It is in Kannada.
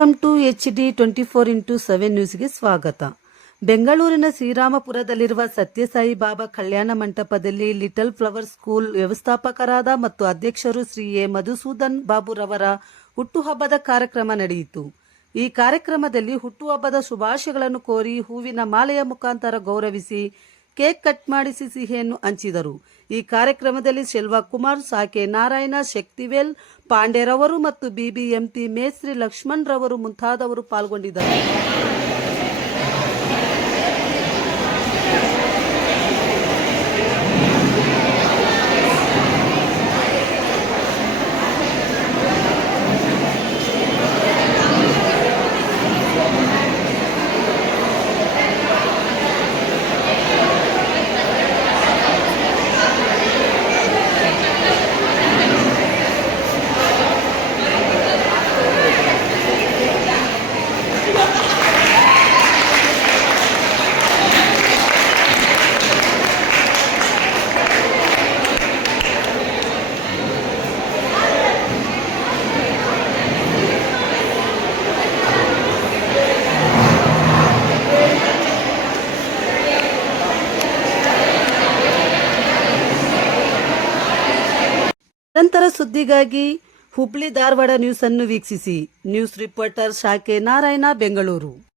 Welcome to H D twenty four into seven ನ್ಯೂಸ್ಗೆ ಸ್ವಾಗತ. ಬೆಂಗಳೂರಿನ ಶ್ರೀರಾಮಪುರದಲ್ಲಿರುವ ಸತ್ಯಸಾಯಿ ಬಾಬಾ ಕಲ್ಯಾಣ ಮಂಟಪದಲ್ಲಿ ಲಿಟಲ್ ಫ್ಲವರ್ ಸ್ಕೂಲ್ ವ್ಯವಸ್ಥಾಪಕರಾದ ಮತ್ತು ಅಧ್ಯಕ್ಷರು ಶ್ರೀ ಎ ಮಧುಸೂದನ್ ಬಾಬುರವರ ಹುಟ್ಟುಹಬ್ಬದ ಕಾರ್ಯಕ್ರಮ ನಡೆಯಿತು. ಈ ಕಾರ್ಯಕ್ರಮದಲ್ಲಿ ಹುಟ್ಟುಹಬ್ಬದ ಶುಭಾಶಯಗಳನ್ನು ಕೋರಿ ಹೂವಿನ ಮಾಲೆಯ ಮುಖಾಂತರ ಗೌರವಿಸಿ ಕೇಕ್ ಕಟ್ ಮಾಡಿಸಿ ಸಿಹಿಯನ್ನು ಹಂಚಿದರು. ಈ ಕಾರ್ಯಕ್ರಮದಲ್ಲಿ ಶೆಲ್ವಾ ಕುಮಾರ್, ಸಾಕೆ ನಾರಾಯಣ, ಶಕ್ತಿವೇಲ್, ಪಾಂಡೆರವರು ಮತ್ತು ಬಿಬಿಎಂಪಿ ಮೇಸ್ತ್ರಿ ಲಕ್ಷ್ಮಣ್ ರವರು ಮುಂತಾದವರು ಪಾಲ್ಗೊಂಡಿದ್ದರು. ನಿರಂತರ ಸುದ್ದಿಗಾಗಿ ಹುಬ್ಳಿ ಧಾರವಾಡ ನ್ಯೂಸ್ ಅನ್ನು ವೀಕ್ಷಿಸಿ. ನ್ಯೂಸ್ ರಿಪೋರ್ಟರ್ ಶಾಖೆ ನಾರಾಯಣ ಬೆಂಗಳೂರು.